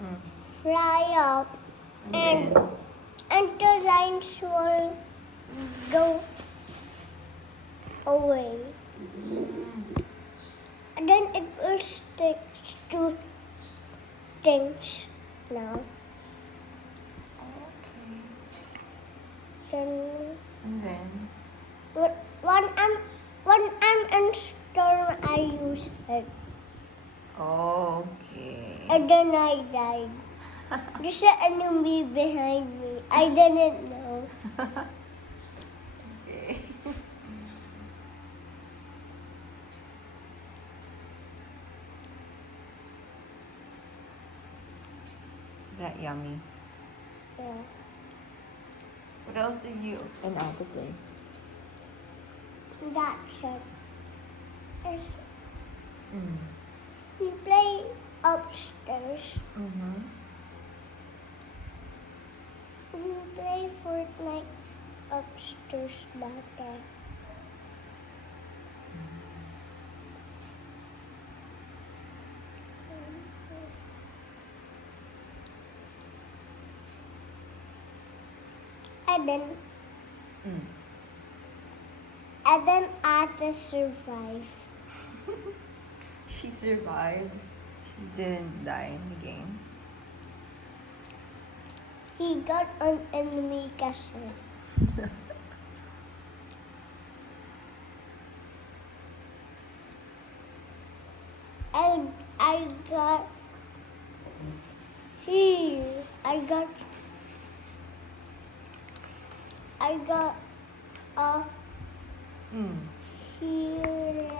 Mm. fly up, And then, and the lines will go away. And then it will stick to things now. okay. Then And then, when I'm in storm, I use it. okay. And then I died. There's an enemy behind me. I didn't know. Okay. Is that yummy? Yeah. What else did you and Alpha play? That's it. It's, Mm. we play upstairs. Mm-hmm. We play Fortnite upstairs back there. And then, Mm. and then Arthur survived. She survived. She didn't die in the game. He got an enemy castle. And I got here. I got a Mm. healing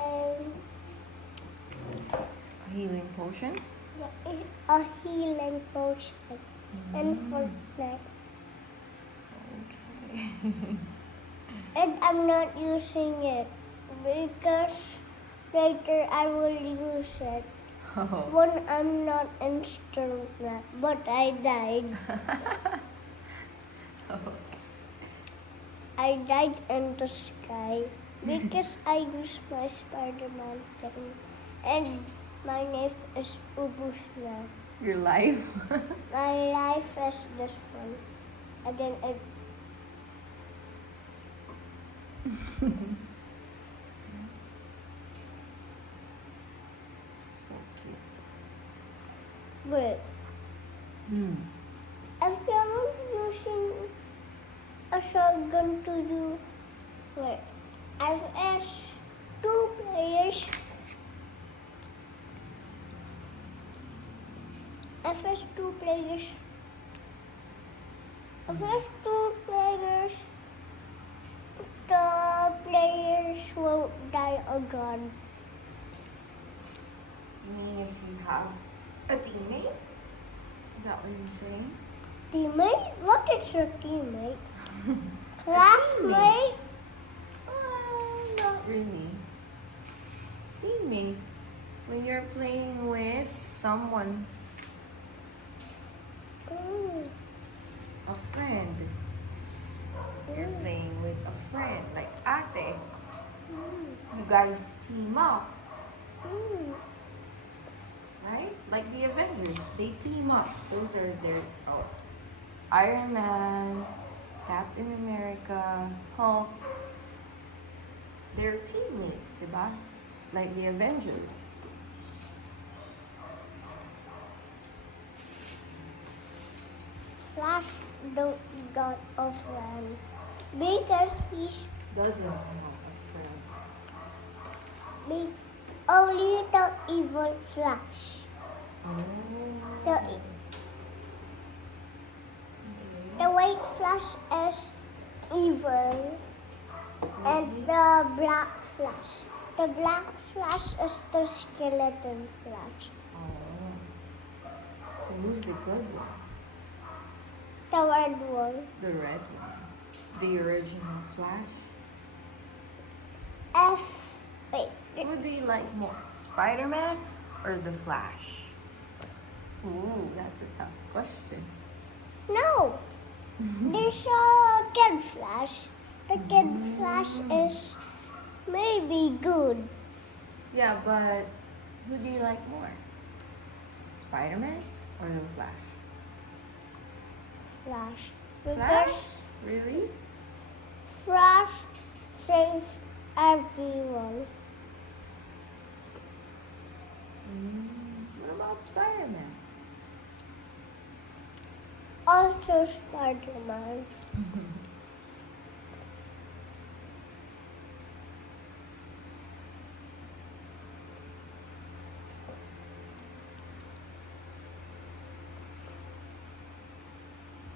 A healing potion? potion in Fortnite. Okay. And I'm not using it because later I will use it Oh. when I'm not in Fortnite. But I died. Okay. I died in the sky because I used my Spider-Man thing. And my name is Ubusna. Your life? My life is this one. And then it So cute. wait. Mm. If you're using a shotgun to do wait. If two players if it's two players the players will die again. You mean if you have a teammate? Is that what you're saying? Teammate? What is your teammate? Classmate? Not really. Teammate. When you're playing with someone, a friend. You're playing with a friend, like ate. You guys team up, right? Like the Avengers, they team up. Those are their Iron Man, Captain America, Hulk. They're teammates, diba? Like the Avengers. Flash don't got a friend because he's Doesn't have a friend. only the evil Flash. The white Flash is evil, and the black Flash. The black Flash is the skeleton Flash. Oh. So who's the good one? The red one. The red one. The original Flash. Wait. Who do you like more? Spider-Man or the Flash? Ooh, that's a tough question. No. There's a Kid Flash. The Kid Flash is maybe good. Yeah, but who do you like more? Spider-Man Or the Flash? Flash. Flash? Because Really? Flash saves everyone. What about Spider-Man? Also Spider-Man.